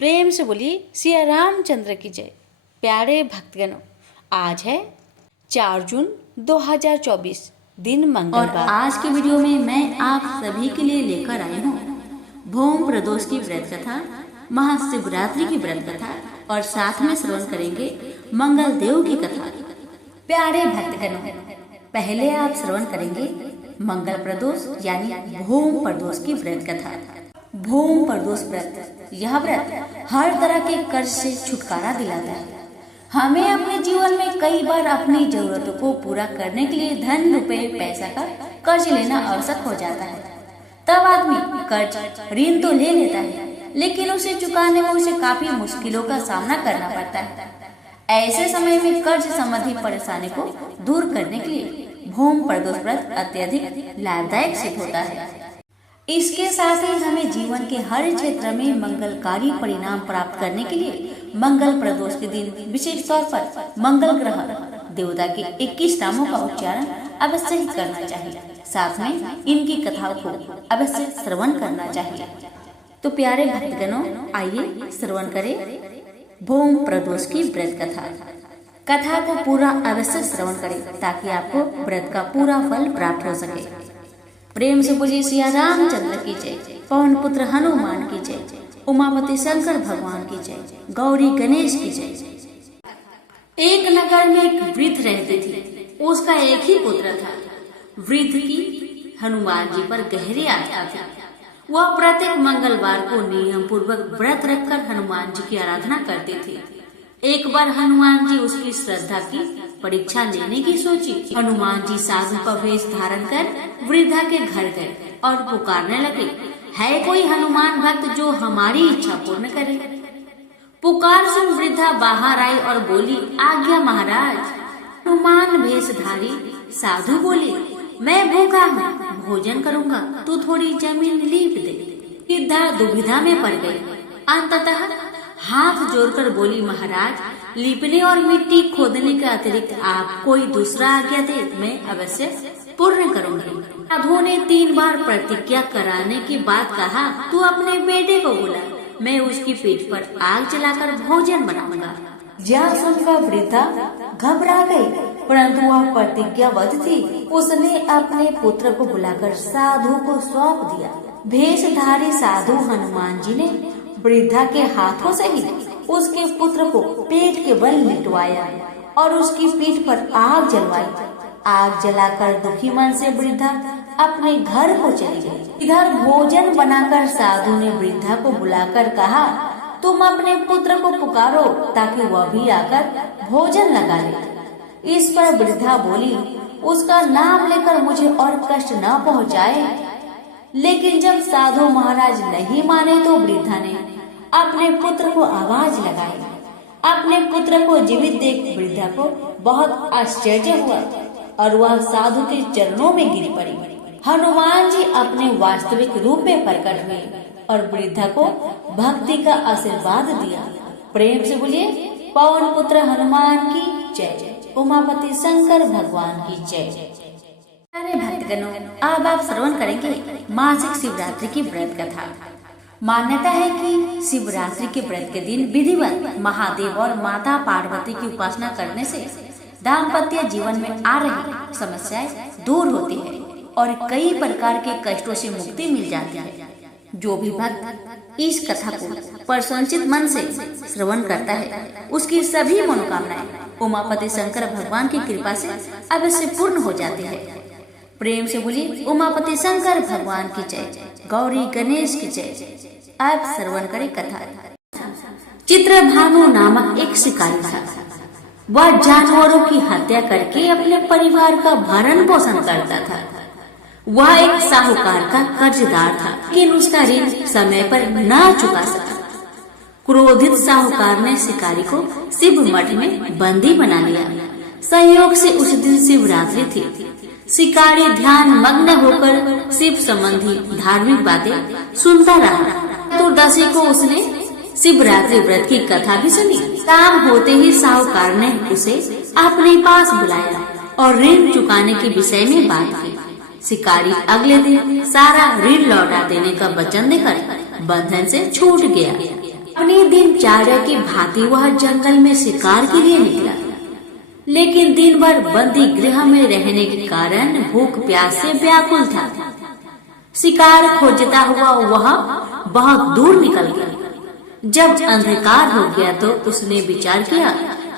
प्रेम से बोलिए सिया रामचंद्र की जय। प्यारे भक्तगणों, आज है 4 जून 2024 दिन मंगलवार। और आज के वीडियो में मैं आप सभी के लिए लेकर आई हूँ भूम प्रदोष की व्रत कथा, महाशिवरात्रि की व्रत कथा और साथ में श्रवण करेंगे मंगल देव की कथा। प्यारे भक्तगणों, पहले आप श्रवण करेंगे मंगल प्रदोष यानी भूम प्रदोष की व्रत कथा। भूम प्रदोष व्रत, यह व्रत हर तरह के कर्ज से छुटकारा दिलाता है। हमें अपने जीवन में कई बार अपनी जरूरतों को पूरा करने के लिए धन, रुपए, पैसा का कर्ज लेना आवश्यक हो जाता है। तब आदमी कर्ज ऋण तो ले लेता है, लेकिन उसे चुकाने में उसे काफी मुश्किलों का सामना करना पड़ता है। ऐसे समय में कर्ज संबंधी परेशानी को दूर करने के लिए भूम प्रदोष व्रत अत्यधिक लाभदायक सिद्ध होता है। इसके साथ ही हमें जीवन के हर क्षेत्र में मंगलकारी परिणाम प्राप्त करने के लिए मंगल प्रदोष के दिन विशेष तौर पर मंगल ग्रह देवता के 21 नामों का उच्चारण अवश्य ही करना चाहिए। साथ में इनकी कथाओं को अवश्य श्रवण करना चाहिए। तो प्यारे भक्तगणों, आइए श्रवण करें भूम प्रदोष की व्रत कथा। कथा को पूरा अवश्य श्रवण करें ताकि आपको व्रत का पूरा फल प्राप्त हो सके। प्रेम से बोलिए सिया रामचंद्र की जय, पवन पुत्र हनुमान की जय, उमापति शंकर भगवान की जय, गौरी गणेश की जय। एक नगर में एक वृद्ध रहते थे। उसका एक ही पुत्र था। वृद्ध की हनुमान जी पर गहरी आस्था थी। वह प्रत्येक मंगलवार को नियम पूर्वक व्रत रखकर हनुमान जी की आराधना करते थे। एक बार हनुमान जी उसकी श्रद्धा की परीक्षा लेने की सोची। हनुमान जी साधु का वेश धारण कर वृद्धा के घर गए और पुकारने लगे, है कोई हनुमान भक्त जो हमारी इच्छा पूर्ण करे? पुकार सुन वृद्धा बाहर आई और बोली, आज्ञा महाराज। हनुमान भेषधारी साधु बोली, मैं भूखा हूँ, भोजन करूँगा, तू थोड़ी जमीन लीप दे। वृद्धा दुविधा में पड़ गई। अंततः हाथ जोड़कर बोली, महाराज, लीपने और मिट्टी खोदने के अतिरिक्त आप कोई दूसरा आज्ञा दे, मैं अवश्य पूर्ण करूंगी। साधु ने 3 बार प्रतिज्ञा कराने के बाद कहा, तू अपने बेटे को बुला, मैं उसकी पीठ पर आग जलाकर भोजन बनाऊंगा। यह सुनकर वृद्धा घबरा गई, परंतु वह प्रतिज्ञाबद्ध थी। उसने अपने पुत्र को बुलाकर साधु को सौंप दिया। भेषधारी साधु हनुमान जी ने वृद्धा के हाथों से ही उसके पुत्र को पेट के बल लिटवाया और उसकी पीठ पर आग जलवाई। आग जलाकर दुखी मन से वृद्धा अपने घर को चली गई। इधर भोजन बनाकर साधु ने वृद्धा को बुलाकर कहा, तुम अपने पुत्र को पुकारो ताकि वह भी आकर भोजन लगा ले। इस पर वृद्धा बोली, उसका नाम लेकर मुझे और कष्ट न पहुँचाए। लेकिन जब साधु महाराज नहीं माने तो वृद्धा ने अपने पुत्र को आवाज लगाई। अपने पुत्र को जीवित देख वृद्धा को बहुत आश्चर्य हुआ और वह साधु के चरणों में गिर पड़ी। हनुमान जी अपने वास्तविक रूप में प्रकट हुए और वृद्धा को भक्ति का आशीर्वाद दिया। प्रेम से बोलिए पवन पुत्र हनुमान की जय, उमापति शंकर भगवान की जय। प्यारे भक्तगणों, अब आप श्रवण करेंगे मासिक शिवरात्रि की व्रत कथा। मान्यता है कि शिवरात्रि के व्रत के दिन विधिवत महादेव और माता पार्वती की उपासना करने से दाम्पत्य जीवन में आ रही समस्याएं दूर होती है और कई प्रकार के कष्टों से मुक्ति मिल जाती है। जो भी भक्त इस कथा को प्रसन्नचित मन से श्रवण करता है, उसकी सभी मनोकामनाएं उमापति शंकर भगवान की कृपा से अवश्य पूर्ण हो जाती है। प्रेम से बोलिए उमापति शंकर भगवान की जय, गौरी गणेश की जय। अब श्रवण करें कथा। चित्रभानु नामक एक शिकारी था। वह जानवरों की हत्या करके अपने परिवार का भरण पोषण करता था। वह एक साहूकार का कर्जदार था, लेकिन उसका ऋण समय पर न चुका सका। क्रोधित साहूकार ने शिकारी को शिव मठ में बंदी बना लिया। संयोग से उस दिन शिवरात्रि थी। शिकारी ध्यान मग्न होकर शिव संबंधी धार्मिक बातें सुनता रहा। चतुर्दशी को उसने शिवरात्रि व्रत की कथा भी सुनी। शाम होते ही साहूकार ने उसे अपने पास बुलाया और ऋण चुकाने के विषय में बात की। शिकारी अगले दिन सारा ऋण लौटा देने का वचन देकर बंधन से छूट गया। अपनी दिनचर्या की भांति वह जंगल में शिकार के लिए निकला, लेकिन दिन भर बंदी गृह में रहने के कारण भूख प्यास से व्याकुल था। शिकार खोजता हुआ वह बहुत दूर निकल गया। जब अंधकार हो गया तो उसने विचार किया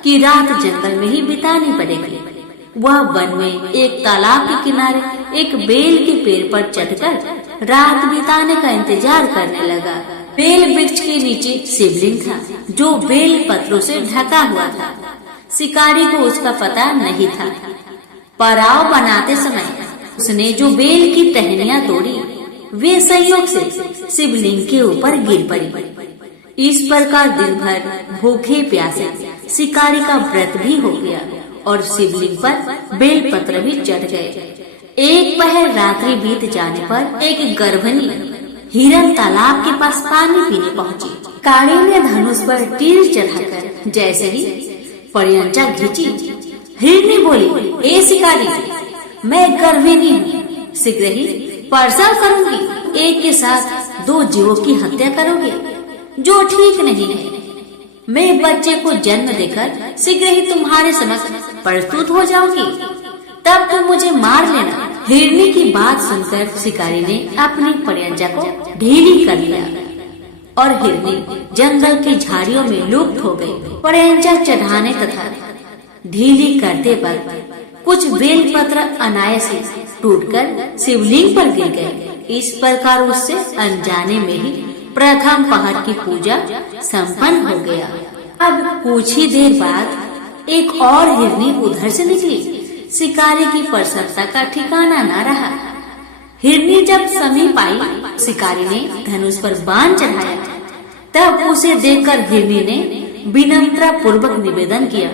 कि रात जंगल में ही बितानी पड़ेगी। वह वन में एक तालाब के किनारे एक बेल के पेड़ पर चढ़कर रात बिताने का इंतजार करने लगा। बेल वृक्ष के नीचे शिवलिंग था जो बेल पत्रों से ढका हुआ था। शिकारी को उसका पता नहीं था। पड़ाव बनाते समय उसने जो बेल की टहनियां तोड़ी वे संयोग से शिवलिंग के ऊपर गिर पड़ी। इस प्रकार दिन भर भूखे प्यासे शिकारी का व्रत भी हो गया और शिवलिंग पर बेल पत्र भी चढ़ गए। एक पहर रात्रि बीत जाने पर एक गर्भिणी हिरन तालाब के पास पानी पीने पहुंची। शिकारी ने धनुष पर तीर चढ़ाकर जैसे ही पर्यंचा खींची, हिरनी बोली, ए शिकारी, मैं गर्भिणी हूँ, शीघ्र ही प्रसव करूंगी। एक के साथ 2 जीवों की हत्या करोगे, जो ठीक नहीं है। मैं बच्चे को जन्म देकर शीघ्र ही तुम्हारे समक्ष प्रस्तुत हो जाऊंगी, तब तुम मुझे मार लेना। हिरनी की बात सुनकर शिकारी ने अपनी पर्यंचा को ढीली कर लिया और हिरनी जंगल की झाड़ियों में लुप्त हो गई। पर्यंचा चढ़ाने तथा ढीली करते वक्त कुछ बेल पत्र अनायास टूटकर शिवलिंग पर गिर गए। इस प्रकार उससे अनजाने में ही प्रथम पहर की पूजा संपन्न हो गया। अब कुछ ही देर बाद एक और हिरनी उधर से निकली। शिकारी की प्रसन्नता का ठिकाना न रहा। हिरनी जब समीप आई, शिकारी ने धनुष पर बाण चढ़ाया। तब उसे देखकर हिरनी ने विनम्रता पूर्वक निवेदन किया,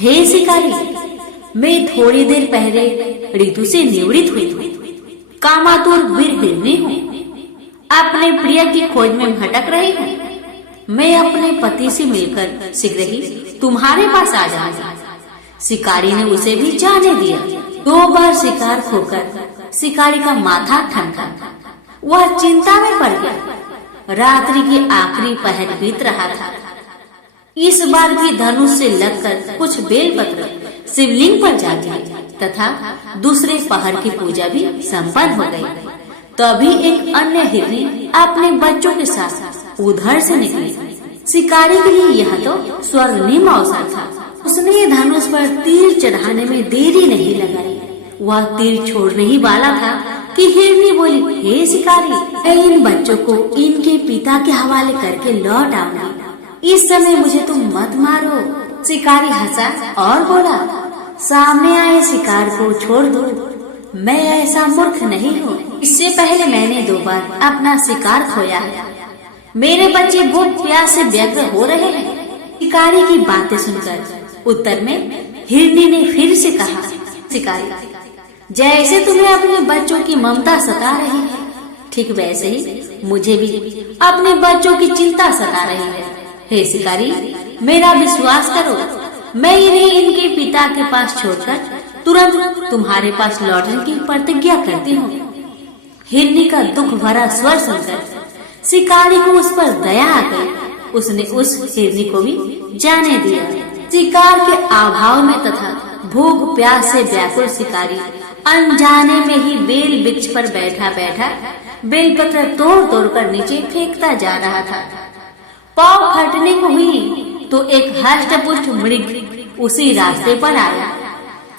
हे शिकारी, मैं थोड़ी देर पहले ऋतु से निवृत्त हुई हूँ। कामातुर वीर हिरनी हूँ। अपने प्रिय की खोज में भटक रही हूँ। मैं अपने पति से मिलकर शीघ्र ही तुम्हारे पास आ जाऊंगा। शिकारी ने उसे भी जाने दिया। 2 बार शिकार खोकर शिकारी का माथा ठनका। वह चिंता में पड़ गया। रात्रि की आखिरी पहर बीत रहा था। इस बार भी धनुष से लगकर कुछ बेलपत्र शिवलिंग पर जा गिरे तथा दूसरे पहर की पूजा भी संपन्न हो गई। तभी एक अन्य हिरनी अपने बच्चों के साथ उधर से निकली। शिकारी के लिए यह तो स्वर्णिम अवसर था। उसने धनुष पर तीर चढ़ाने में देरी नहीं लगाई। वह तीर छोड़ने ही वाला था कि हिरनी बोली, हे शिकारी, मैं इन बच्चों को इनके पिता के हवाले करके लौट आऊंगी। इस समय मुझे तुम मत मारो। शिकारी हंसा और बोला, सामने आए शिकार को छोड़ दो। मैं ऐसा मूर्ख नहीं हूँ। इससे पहले मैंने 2 बार अपना शिकार खोया है। मेरे बच्चे भूख प्यास से व्यग्र हो रहे हैं। शिकारी की बातें सुनकर उत्तर में हिरनी ने फिर से कहा, शिकारी, जैसे तुम्हें अपने बच्चों की ममता सता रही है, ठीक वैसे ही मुझे भी अपने बच्चों की चिंता सता रही है। हे शिकारी, मेरा विश्वास करो, मैं इन्हें इनके पिता के पास छोड़कर तुरंत तुम्हारे पास लौटने की प्रतिज्ञा करती हूँ। हिरनी का दुख भरा स्वर सुनकर शिकारी को उस पर दया आ गई। उसने उस हिरनी को भी जाने दिया। शिकार के अभाव में तथा भूख प्यास से व्याकुल शिकारी अनजाने में ही बेल वृक्ष पर बैठा बैठा बेलपत्र तोड़ तोड़ कर नीचे फेंकता जा रहा था। पाँव फटने को हुई तो एक हष्ट-पुष्ट मृग उसी रास्ते पर आया।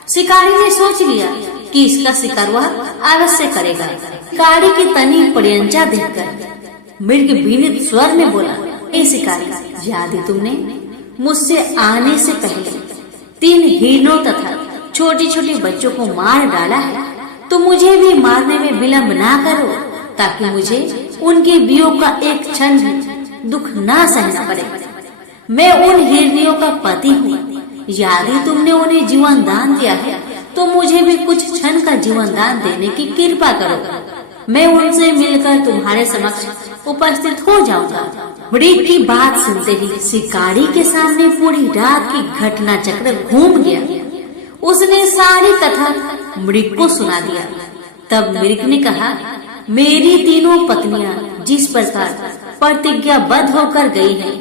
शिकारी ने सोच लिया कि इसका शिकार वह अवश्य करेगा। शिकारी की तनी पर्यंचा देखकर मृग विनीत स्वर में बोला, ए शिकारी, यदि तुमने मुझसे आने से पहले 3 हिरणों तथा छोटे छोटे बच्चों को मार डाला है तो मुझे भी मारने में विलंब ना करो, ताकि मुझे उनके वियोग का एक क्षण दुख ना सहना पड़े। मैं उन हिरनियों का पति हूँ। यदि तुमने उन्हें जीवन दान दिया है तो मुझे भी कुछ क्षण का जीवन दान देने की कृपा करो। मैं उनसे मिलकर तुम्हारे समक्ष उपस्थित हो जाऊंगा। मृग की बात सुनते ही शिकारी के सामने पूरी रात की घटना चक्र घूम गया। उसने सारी कथा मृग को सुना दिया। तब मृग ने कहा, मेरी तीनों पत्नियां जिस प्रकार प्रतिज्ञाबद्ध होकर गई है,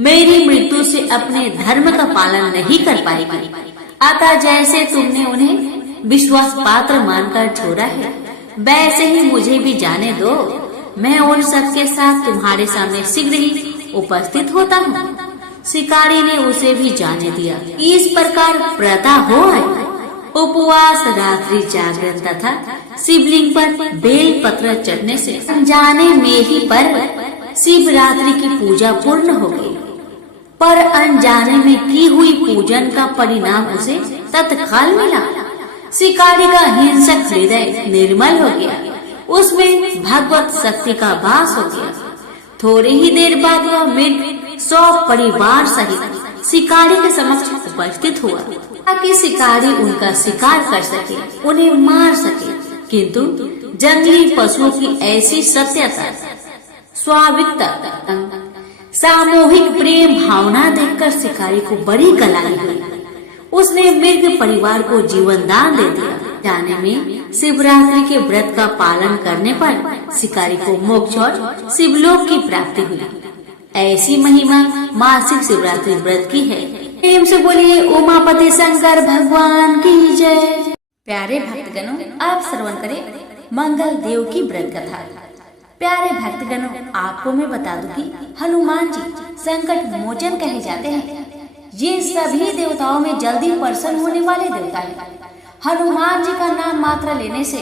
मेरी मृत्यु से अपने धर्म का पालन नहीं कर पाएगी। अतः जैसे तुमने उन्हें विश्वास पात्र मानकर छोड़ा है, वैसे ही मुझे भी जाने दो। मैं उन सबके साथ तुम्हारे सामने शीघ्र ही उपस्थित होता हूँ। शिकारी ने उसे भी जाने दिया। इस प्रकार प्रथा हो है। उपवास, रात्रि जागरण तथा शिवलिंग पर बेल पत्र चढ़ने से अनजाने में ही पर शिवरात्रि की पूजा पूर्ण हो गई। पर अनजाने में की हुई पूजन का परिणाम उसे तत्काल मिला। शिकारी का हिंसक हृदय निर्मल हो गया, उसमें भगवत शक्ति का वास हो गया। थोड़ी ही देर बाद वह मृग 100 परिवार सहित शिकारी के समक्ष उपस्थित हुआ, ताकि शिकारी उनका शिकार कर सके, उन्हें मार सके। किंतु जंगली पशुओं की ऐसी सत्यता, स्वाभाविकता, सामूहिक प्रेम भावना देखकर शिकारी को बड़ी गलानी हुई। उसने मृग परिवार को जीवन दान दे दिया। जाने में शिवरात्रि के व्रत का पालन करने पर शिकारी को मोक्ष और शिवलोक की प्राप्ति हुई। ऐसी महिमा मासिक शिवरात्रि व्रत की है। प्रेम से बोलिए उमापति शंकर भगवान की जय। प्यारे भक्तगणों, आप श्रवण करें मंगल देव की व्रत कथा। प्यारे भक्तगणों, आपको मैं बता दूं कि हनुमान जी संकट मोचन कहे जाते हैं। ये सभी देवताओं में जल्दी प्रसन्न होने वाले देवता हैं। हनुमान जी का नाम मात्र लेने से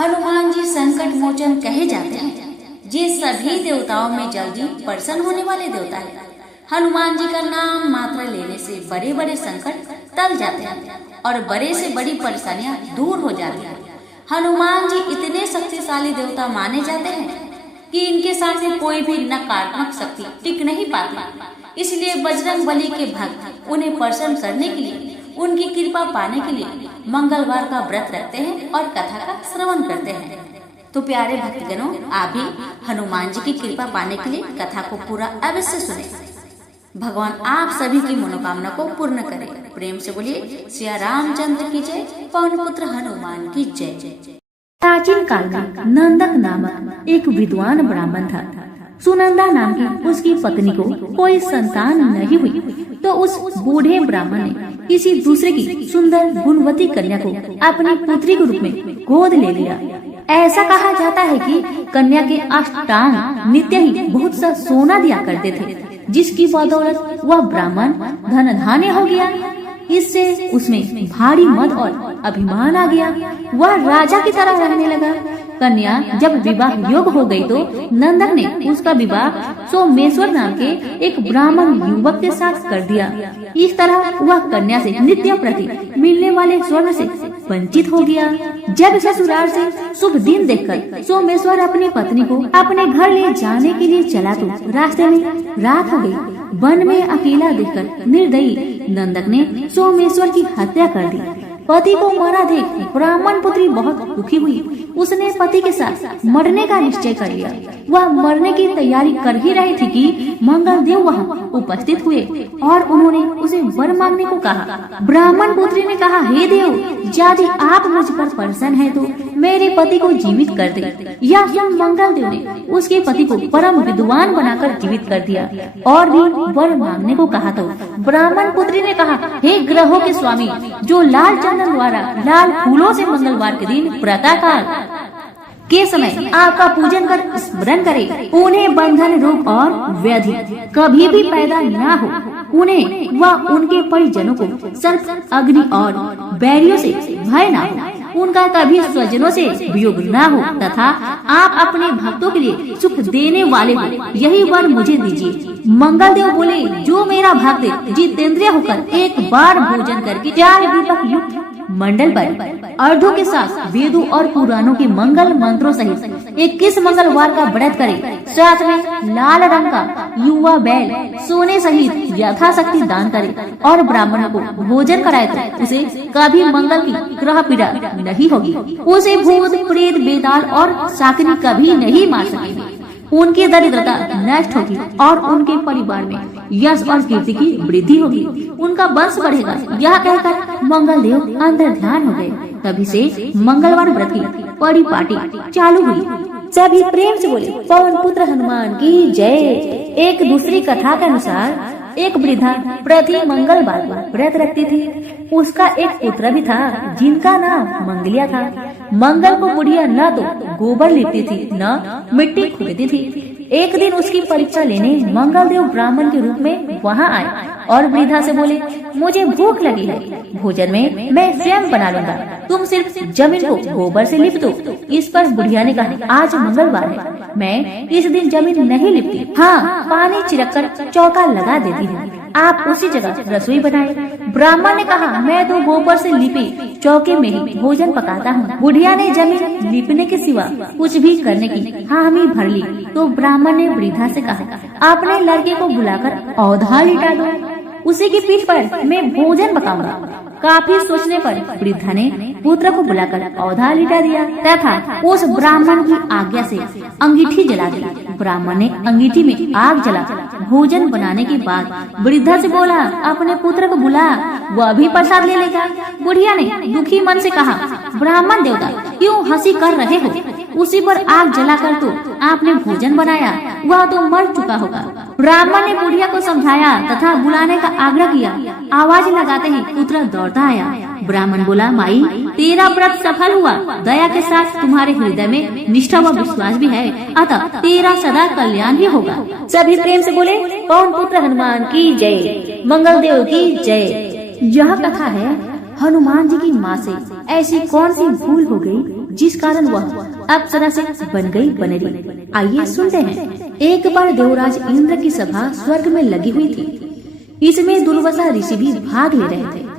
हनुमान जी संकट मोचन कहे जाते हैं। ये सभी देवताओं में जल्दी प्रसन्न होने वाले देवता हैं। हनुमान जी का नाम मात्र लेने से बड़े बड़े संकट टल जाते हैं और बड़े से बड़ी परेशानियां दूर हो जाती हैं। हनुमान जी इतने शक्तिशाली देवता माने जाते हैं कि इनके सामने कोई भी नकारात्मक शक्ति टिक नहीं पाती। इसलिए बजरंग बली के भक्त उन्हें प्रसन्न करने के लिए, उनकी कृपा पाने के लिए मंगलवार का व्रत रखते हैं और कथा का श्रवण करते हैं। तो प्यारे भक्तगणों, आप भी हनुमान जी की कृपा पाने के लिए कथा को पूरा अवश्य सुने। भगवान आप सभी की मनोकामना को पूर्ण करे। प्रेम से बोलिए सिया रामचंद्र की जय, पवन पुत्र हनुमान की जय। प्राचीन काल में नंदक नामक एक विद्वान ब्राह्मण था। सुनंदा नाम की उसकी पत्नी को कोई संतान नहीं हुई, तो उस बूढ़े ब्राह्मण ने किसी दूसरे की सुंदर गुणवती कन्या को अपनी पुत्री के रूप में गोद ले लिया। ऐसा कहा जाता है कि कन्या के अष्टांग नित्य ही बहुत सा सोना दिया करते थे, जिसकी बदौलत वह ब्राह्मण धन धान्य हो गया। इससे उसमें भारी मद और अभिमान आ गया। वह राजा की तरह रहने लगा। कन्या जब विवाह योग्य हो गई तो नंदक ने उसका विवाह सोमेश्वर नाम के एक ब्राह्मण युवक के साथ कर दिया। इस तरह वह कन्या से नित्य प्रति मिलने वाले स्वर्ण से वंचित हो गया। जब ससुराल से शुभ दिन देखकर सोमेश्वर अपनी पत्नी को अपने घर ले जाने के लिए चला तो रास्ते में रात हो गई। वन में अकेला देखकर निर्दयी नंदक ने सोमेश्वर की हत्या कर दी। पति को मरा देख ब्राह्मण पुत्री बहुत दुखी हुई। उसने पति के साथ मरने का निश्चय कर लिया। वह मरने की तैयारी कर ही रही थी कि मंगल देव वहाँ उपस्थित हुए और उन्होंने उसे वर मांगने को कहा। ब्राह्मण पुत्री ने कहा, हे देव, यदि आप मुझ पर प्रसन्न है तो मेरे पति को जीवित कर दे। यह सुन मंगल देव ने उसके पति को परम विद्वान बनाकर जीवित कर दिया और भी वर मांगने को कहा। तो ब्राह्मण पुत्री ने कहा, हे ग्रहों के स्वामी, जो लाल चंदन द्वारा लाल फूलों से मंगलवार के दिन प्रातःकाल के समय आपका पूजन कर स्मरण करे, उन्हें बंधन, रोग और व्याधि कभी भी पैदा न हो। उन्हें व उनके परिजनों को सर्प, अग्नि और बैरियों से भय न हो। उनका कभी स्वजनों से वियोग न हो तथा आप अपने भक्तों के लिए सुख देने वाले हो, यही वर मुझे दीजिए। मंगल देव बोले, जो मेरा भक्त जितेंद्रिय होकर एक बार भोजन करके 4 दीपक युक्त मंडल पर अर्धों के साथ वेदों और पुराणों के मंगल मंत्रों सहित 21 मंगलवार का व्रत करे, साथ में लाल रंग का युवा बैल सोने सहित यथाशक्ति दान करे और ब्राह्मणों को भोजन कराए तो उसे कभी मंगल की ग्रह पीड़ा नहीं होगी। उसे भूत, प्रेत, बेताल और शाकिनी कभी नहीं मार सकेंगे। उनकी दरिद्रता नष्ट होगी और उनके परिवार में यश और कीर्ति की वृद्धि होगी। उनका वंश बढ़ेगा। यह कहकर मंगल देव अंदर ध्यान हो गए। तभी से मंगलवार व्रत की परिपाटी चालू हुई। सभी प्रेम से बोले पवन पुत्र हनुमान की जय। एक दूसरी कथा के अनुसार एक वृद्धा प्रति मंगलवार को व्रत रखती थी। उसका एक पुत्र भी था जिनका नाम मंगलिया था। मंगल को बुढ़िया न तो गोबर लिपती थी न मिट्टी खुदती थी। एक दिन उसकी परीक्षा लेने मंगल देव ब्राह्मण के रूप में वहाँ आए और वृद्धा से बोले, मुझे भूख लगी है, भोजन में मैं स्वयं बना लूंगा, तुम सिर्फ जमीन को गोबर से लिप दो। इस पर बुढ़िया ने कहा, आज मंगलवार है, मैं इस दिन जमीन नहीं लिपती, हाँ पानी छिड़क कर चौका लगा देती हूँ, आप उसी जगह रसोई बनाए। ब्राह्मण ने कहा, मैं तो गोबर से लिपी चौके में ही भोजन पकाता हूँ। बुढ़िया ने जमीन लिपने के सिवा कुछ भी करने की हामी भर ली तो ब्राह्मण ने वृद्धा से कहा, अपने लड़के को बुलाकर औधा लिटा दो, उसी की पीठ पर मैं भोजन पकाऊंगा। काफी सोचने पर वृद्धा ने पुत्र को बुलाकर औधा लिटा दिया तथा उस ब्राह्मण की आज्ञा से अंगीठी जला दी। ब्राह्मण ने अंगीठी में आग जला भोजन बनाने के बाद वृद्धा से बोला, अपने पुत्र को बुला, वह भी प्रसाद ले लेगा। बुढ़िया ने दुखी मन से कहा, ब्राह्मण देवता क्यों हंसी कर रहे हो, उसी पर आग जलाकर तो आपने भोजन बनाया, वह तो मर चुका होगा। ब्राह्मण ने बुढ़िया को समझाया तथा बुलाने का आग्रह किया। आवाज लगाते ही पुत्र दौड़ता आया। ब्राह्मण बोला, माई तेरा व्रत सफल हुआ, दया के साथ तुम्हारे हृदय में निष्ठा व विश्वास भी है, अतः तेरा सदा कल्याण ही होगा। सभी प्रेम से बोले पवन पुत्र हनुमान की जय, मंगल देव की जय। यह कथा है हनुमान जी की माँ से ऐसी कौन सी भूल हो गई जिस कारण वह अप्सरा से बन गई बनरी। आइए सुनते हैं। एक बार देवराज इंद्र की सभा स्वर्ग में लगी हुई थी। इसमें दुर्वासा ऋषि भी भाग ले रहे थे।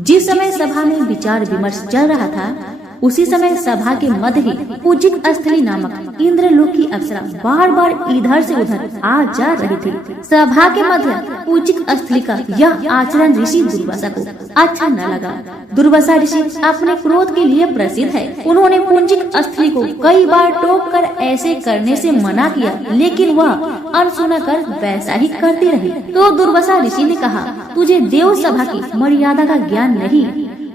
जिस समय सभा में विचार विमर्श चल रहा था, उसी समय सभा के मध्य ही पूजिक स्थली नामक इंद्रलोक की अप्सरा बार बार इधर से उधर आ जा रही थी। सभा के मध्य पूजिक स्थली का यह आचरण ऋषि दुर्वासा को अच्छा न लगा। दुर्वासा ऋषि अपने क्रोध के लिए प्रसिद्ध है। उन्होंने पूजिक स्थली को कई बार टोक कर ऐसे करने से मना किया, लेकिन वह अनसुना कर वैसा ही करती रही। तो दुर्वासा ऋषि ने कहा, तुझे देव सभा की मर्यादा का ज्ञान नहीं,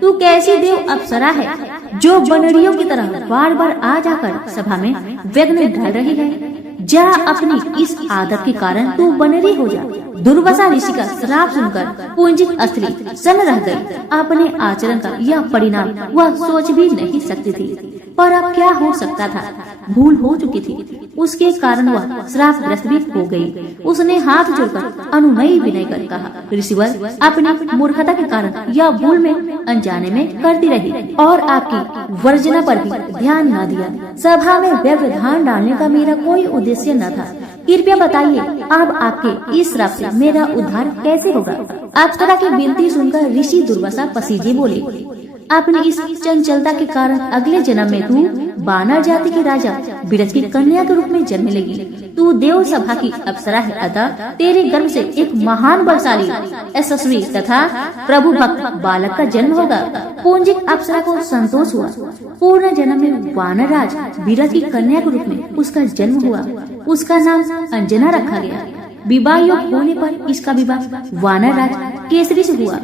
तू कैसी देव अप्सरा है जो बनरियों की तरह बार बार आ जाकर सभा में विघ्न डाल रही है। जा अपनी इस आदत के कारण तू बनरी हो जा। दुर्वासा ऋषि का श्राप सुनकर पूजिक स्त्री सन रह गई। अपने आचरण का यह परिणाम वह सोच भी नहीं सकती थी, पर अब क्या हो सकता था, भूल हो चुकी थी, उसके कारण वह श्रापग्रस्त भी हो गई। उसने हाथ जोड़कर अनुनय विनय कर कहा, ऋषिवर अपनी मूर्खता के कारण यह भूल में अनजाने में करती रही और आपकी वर्जना पर भी ध्यान न दिया। सभा में व्यवधान डालने का मेरा कोई उद्देश्य न था। कृपया बताइए, अब आपके इस श्राप से मेरा उद्धार कैसे होगा। अप्सरा की विनती सुनकर ऋषि दुर्वासा पसीजे बोले, अपनी इस चंचलता के कारण अगले जन्म में तू बानर जाति के राजा बिरज की कन्या के रूप में जन्म लेगी। तू देव सभा की अप्सरा है, अतः तेरे गर्भ से एक महान बलशाली, यशस्वी तथा प्रभु भक्त बालक का जन्म होगा। पूजिक अप्सरा को संतोष हुआ। पूर्ण जन्म में वानर राज बिरज की कन्या के रूप में उसका जन्म हुआ। उसका नाम अंजना रखा गया। विवाह योग होने पर इसका विवाह वानर राज केसरी से हुआ।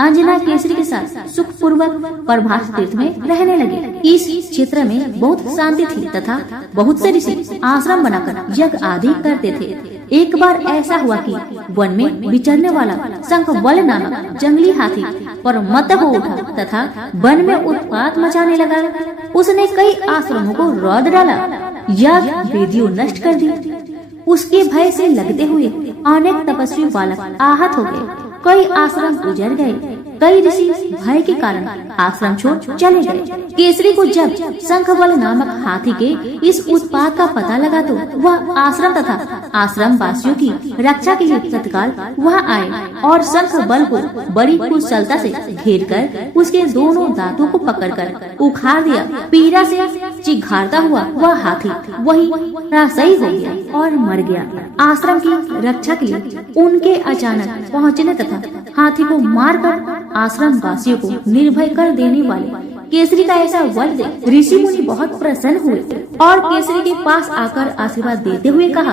अंजना केसरी के साथ सुख पूर्वक प्रभास तीर्थ में रहने लगे। इस क्षेत्र में बहुत शांति थी तथा बहुत से ऋषि आश्रम बनाकर यज्ञ आदि करते थे। एक बार ऐसा हुआ कि वन में विचरने वाला शंखवल नामक जंगली हाथी पर मत हो उठा तथा वन में उत्पात मचाने लगा। उसने कई आश्रमों को रौद डाला, यज्ञ वेदियों नष्ट कर दी। उसके भय से लगते हुए अनेक तपस्वी बालक आहत हो गए। कई आश्रम उजड़ गए। कई ऋषि भय के कारण आश्रम छोड़ चले गए। केसरी को जब शंखवल नामक हाथी के इस उत्पात का पता लगा तो वह आश्रम तथा आश्रम वासियों की रक्षा के लिए तत्काल वहां आए और शंखवल को बड़ी कुशलता से घेर कर उसके दोनों दांतों को पकड़कर उखाड़ दिया। पीड़ा से चिघाड़ता हुआ वह हाथी वही रासई हो गया और मर गया। आश्रम की रक्षा के लिए उनके अचानक पहुँचने तथा हाथी को मारकर आश्रम वासियों को निर्भय कर देने वाले केसरी का ऐसा वर देख ऋषि मुनि बहुत प्रसन्न हुए और केसरी के पास आकर आशीर्वाद देते हुए कहा,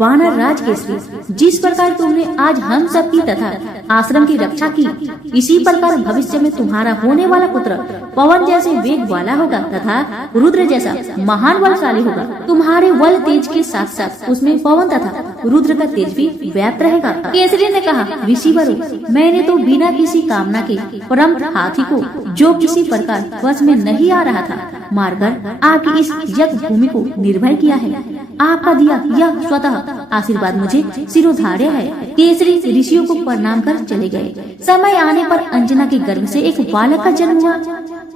वानर राज केसरी, जिस प्रकार तुमने आज हम सबकी तथा आश्रम की रक्षा की, इसी प्रकार भविष्य में तुम्हारा होने वाला पुत्र पवन जैसे वेग वाला होगा तथा रुद्र जैसा महान बलशाली होगा। तुम्हारे बल तेज के साथ साथ उसमें पवन तथा रुद्र का तेज भी व्याप्त रहेगा। केसरी ने कहा, ऋषिवरों, मैंने तो बिना किसी कामना के परम हाथी को, जो किसी प्रकार वश में नहीं आ रहा था, मारकर आपकी इस यज्ञ भूमि को निर्भय किया है। आपका दिया यह स्वतः आशीर्वाद मुझे सिरोधार्य है। केसरी ऋषियों को प्रणाम कर चले गए। समय आने पर अंजना के गर्भ से एक बालक का जन्म हुआ।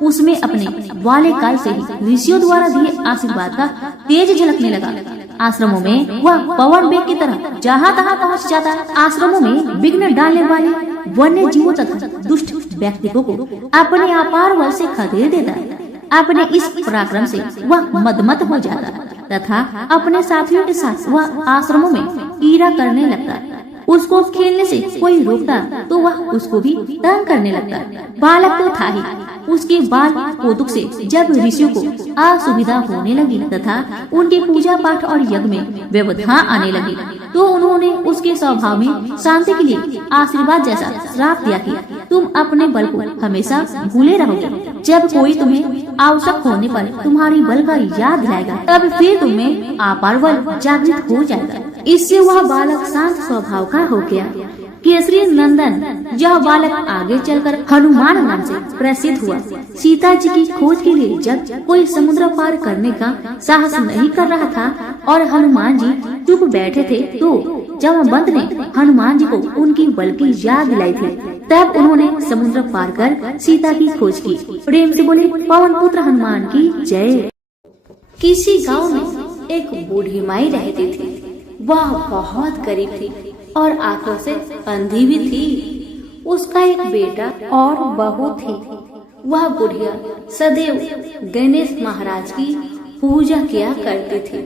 उसमें अपने बाल्यकाल से ही ऋषियों द्वारा दिए आशीर्वाद का तेज झलकने लगा। आश्रमों में वह पवन वेग की तरह जहाँ तहाँ पहुँच जाता। आश्रमों में विघ्न डालने वाले वन्य जीवों तथा दुष्ट व्यक्तियों को अपने अपार बल से खदेड़ देता। अपने इस पराक्रम से वह मदमत हो जाता तथा अपने साथियों के साथ वह आश्रमों में कीड़ा करने लगता। उसको खेलने से कोई रोकता तो वह उसको भी तंग करने लगता। बालक तो था ही, उसके बाल कौतुक से जब ऋषियों को असुविधा होने लगी तथा उनके पूजा पाठ और यज्ञ में व्यवधान आने लगी, तो उन्होंने उसके स्वभाव में शांति के लिए आशीर्वाद जैसा श्राप दिया कि तुम अपने बल को हमेशा भूले रहोगे। जब कोई तुम्हें आवश्यक होने पर तुम्हारी बल का याद दिलाएगा, तब फिर तुम्हें अपार बल जागृत हो जाएगा। इससे वह बालक शांत स्वभाव का हो गया। केसरी नंदन यह बालक आगे चलकर हनुमान नाम से प्रसिद्ध हुआ। सीता जी की खोज के लिए जब कोई समुद्र पार करने का साहस नहीं कर रहा था और हनुमान जी चुप बैठे थे, तो जामवंत ने हनुमान जी को उनकी बल की याद दिलाई थी। तब उन्होंने समुद्र पार कर सीता की खोज की। प्रेम से बोले, पवन पुत्र हनुमान की जय। किसी गाँव में एक बूढ़ी माई रहती थी। वह बहुत गरीब थी और आंखों से अंधी भी थी। उसका एक बेटा और बहू थी। वह बुढ़िया सदैव गणेश महाराज की पूजा किया करती थी।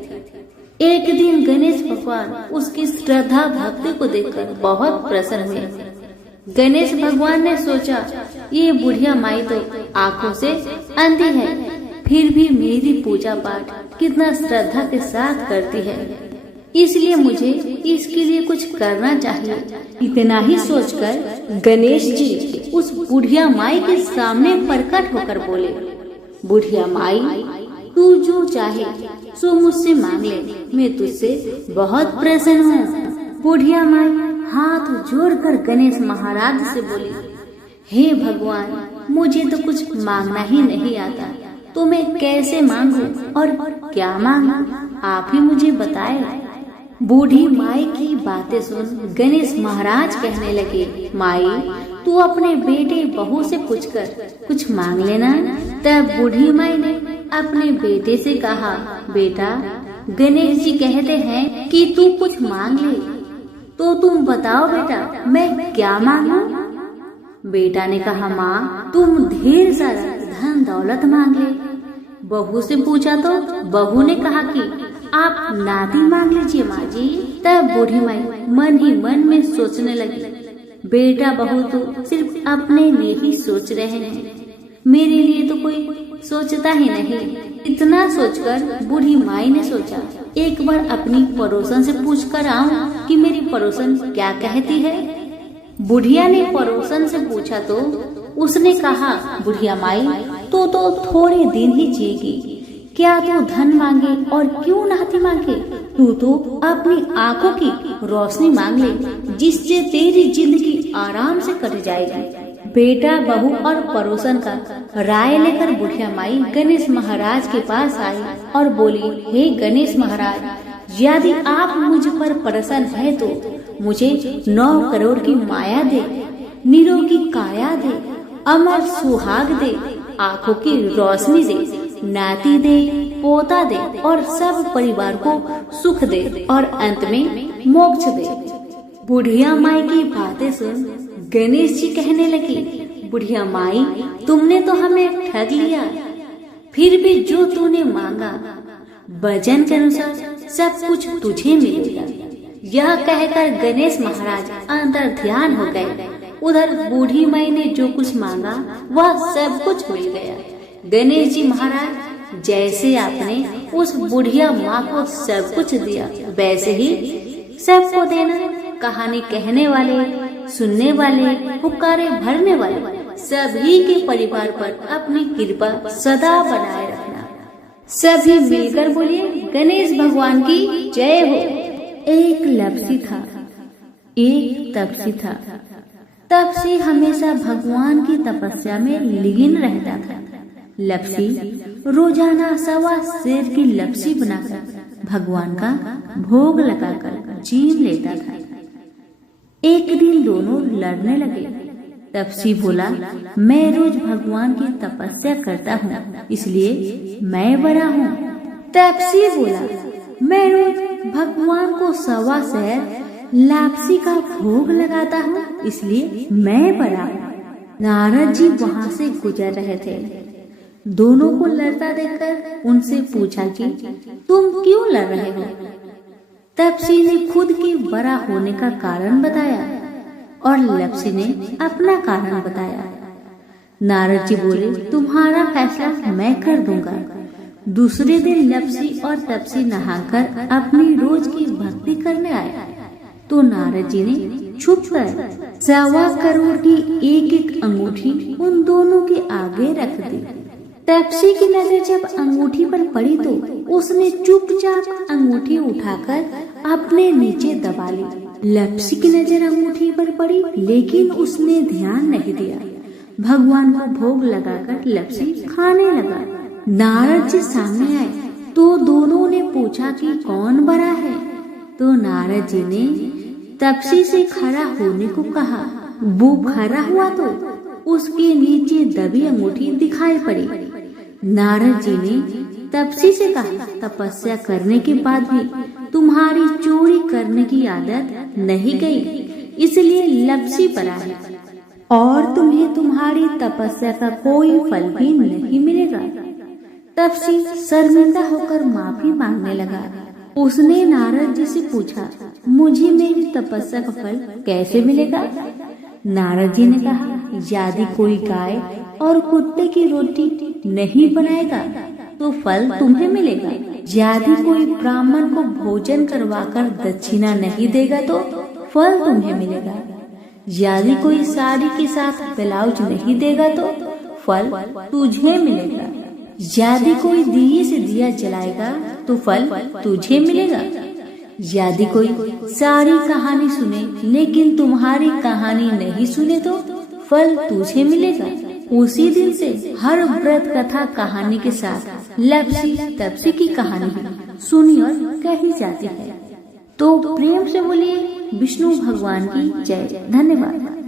एक दिन गणेश भगवान उसकी श्रद्धा भक्ति को देखकर बहुत प्रसन्न हुए। गणेश भगवान ने सोचा, ये बुढ़िया माई तो आंखों से अंधी है, फिर भी मेरी पूजा पाठ कितना श्रद्धा के साथ करती है, इसलिए मुझे इसके लिए कुछ करना चाहिए। इतना ही सोचकर गणेश जी उस बुढ़िया माई के सामने प्रकट होकर बोले, बुढ़िया माई, तू जो चाहे सो मुझसे मांग ले, मैं तुझसे बहुत प्रसन्न हूँ। बुढ़िया माई हाथ जोड़कर गणेश महाराज से बोली, हे भगवान, मुझे तो कुछ मांगना ही नहीं आता, तो मैं कैसे मांगू और क्या मांगू, आप ही मुझे बताए। बूढ़ी माई की बातें सुन गणेश महाराज कहने लगे, माई, तू अपने बेटे बहू से पूछकर कुछ मांग लेना। तब बूढ़ी माई ने अपने बेटे से कहा, बेटा, गणेश जी कहते हैं कि तू कुछ मांग ले, तो तुम बताओ बेटा, मैं क्या मांगू। बेटा ने कहा, माँ, तुम ढेर सारा धन दौलत मांग ले। बहू से पूछा तो बहू ने कहा कि आप नाती मांग लीजिए माँ जी। तब बूढ़ी माई मन ही मन में सोचने लगी, बेटा बहू तो सिर्फ अपने लिए ही सोच रहे हैं, मेरे लिए तो कोई सोचता ही नहीं। इतना सोचकर बूढ़ी माई ने सोचा, एक बार अपनी पड़ोसन से पूछ कर आऊं कि मेरी पड़ोसन क्या कहती है। बुढ़िया ने पड़ोसन से पूछा तो उसने कहा, बुढ़िया माई, तो थोड़े दिन ही जिएगी, क्या तू धन मांगे और क्यों नाती मांगे, तू तो अपनी आंखों की रोशनी मांग ले, जिससे तेरी जिंदगी आराम से कट जाएगी। बेटा बहू और पड़ोसन का राय लेकर बुढ़िया माई गणेश महाराज के पास आई और बोली, हे गणेश महाराज, यदि आप मुझ पर प्रसन्न है तो मुझे 9 करोड़ की माया दे, निरोगी काया दे, अमर सुहाग दे, आंखों की रोशनी दे, नाती दे, पोता दे और सब परिवार को सुख दे और अंत में मोक्ष दे। बुढ़िया माई की बातें सुन गणेश जी कहने लगे, बुढ़िया माई, तुमने तो हमें ठग लिया, फिर भी जो तूने मांगा वचन के अनुसार सब कुछ तुझे मिलेगा। यह कहकर गणेश महाराज अंतर ध्यान हो गए। उधर बूढ़ी माई ने जो कुछ मांगा वह सब कुछ मिल गया। गणेश जी महाराज जैसे आपने उस बुढ़िया माँ को सब कुछ दिया वैसे ही सबको देना। कहानी कहने वाले, सुनने वाले, पुकारे भरने वाले सभी के परिवार पर अपनी कृपा सदा बनाए रखना। सभी मिलकर बोलिए गणेश भगवान की जय हो। एक लपसी था, एक तपसी था। तपसी हमेशा भगवान की तपस्या में लीन रहता था। लपसी रोजाना 1.25 सेर की लपसी बनाकर भगवान का भोग लगाकर जीव लेता था। एक दिन दोनों लड़ने लगे। तपसी बोला, मैं रोज भगवान की तपस्या करता हूँ इसलिए मैं बड़ा हूँ। तपसी बोला, मैं रोज भगवान को 1.25 सेर लापसी का भोग लगाता हूँ इसलिए मैं बड़ा हूँ। नारद जी वहाँ से गुजर रहे थे। दोनों को लड़ता देखकर उनसे पूछा कि तुम क्यों लड़ रहे हो? तपसी ने खुद के बड़ा होने का कारण बताया और लपसी ने अपना कारण बताया। नारद जी बोले, तुम्हारा फैसला मैं कर दूंगा। दूसरे दिन लपसी और तपसी नहाकर अपनी रोज की भक्ति करने आए तो नारद जी ने छुपकर 1.25 करोड़ की एक अंगूठी उन दोनों के आगे रख दी। तपसी की नजर जब अंगूठी पर पड़ी तो उसने चुपचाप अंगूठी उठाकर अपने नीचे दबा ली। लपसी की नजर अंगूठी पर पड़ी लेकिन उसने ध्यान नहीं दिया। भगवान को भोग लगाकर लपसी खाने लगा। नारद जी सामने आए तो दोनों ने पूछा कि कौन बड़ा है तो नारद जी ने तपसी से खड़ा होने को कहा। वो खड़ा हुआ तो उसके नीचे दबी अंगूठी दिखाई पड़ी। नारद जी ने तपसी से कहा, तपस्या करने के बाद भी तुम्हारी चोरी करने की आदत नहीं गई इसलिए लपसी पड़ा है और तुम्हें तुम्हारी तपस्या का कोई फल भी नहीं मिलेगा। तपसी शर्मिंदा होकर माफी मांगने लगा। उसने नारद जी से पूछा, मुझे मेरी तपस्या का फल कैसे मिलेगा? नारद जी ने कहा, यदि कोई गाय और कुत्ते की रोटी नहीं बनाएगा तो फल तुम्हें मिलेगा। यदि कोई ब्राह्मण को भोजन करवाकर दक्षिणा नहीं देगा तो फल तुम्हें मिलेगा। यदि कोई साड़ी के साथ ब्लाउज नहीं देगा तो फल तुझे मिलेगा। यदि कोई दिए से दिया जलाएगा तो फल तुझे मिलेगा। यदि कोई सारी कहानी सुने लेकिन तुम्हारी कहानी नहीं सुने तो फल तुझे मिलेगा। उसी दिन से हर व्रत कथा कहानी के साथ लपसी तपसी की कहानी सुनी और कही जाती है। तो प्रेम से बोलिए विष्णु भगवान की जय। धन्यवाद।